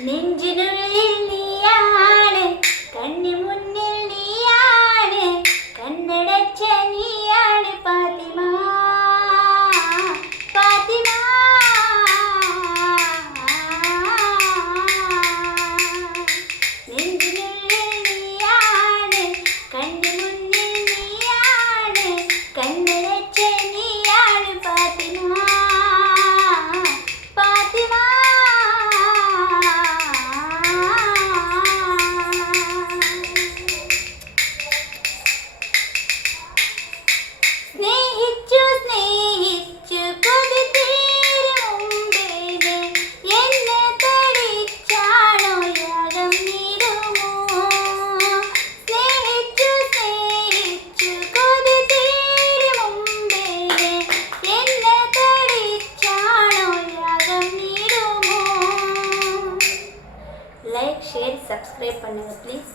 നെഞ്ചിനുള്ളിൽ നീയാണ്, കണ്ണി മുന്നിൽ നീയാണ്, കണ്ണടച്ച നീയാണ് ഫാത്തിമ, ഫാത്തിമ. നെഞ്ചിനുള്ളിൽ നീയാണ്, കണ്ണി മുന്നിൽ നീയാണ്, കണ്ണടച്ച നീയാണ് ഫാത്തിമ, ഫാത്തിമ. സ്നേഹിച്ചു സ്നേഹിച്ചു കൊതി തീരും മുമ്പേ എന്നെ തടിച്ചാണോ യാഗം നീടുമോ? സ്നേഹിച്ചു സ്നേഹിച്ചു കൊതി തീരും മുമ്പേ എന്നെ തടിച്ചാണോ യാഗം നീടുമോ? லைக் ஷேர் சப்ஸ்கிரைப் பண்ணுங்க ப்ளீஸ்.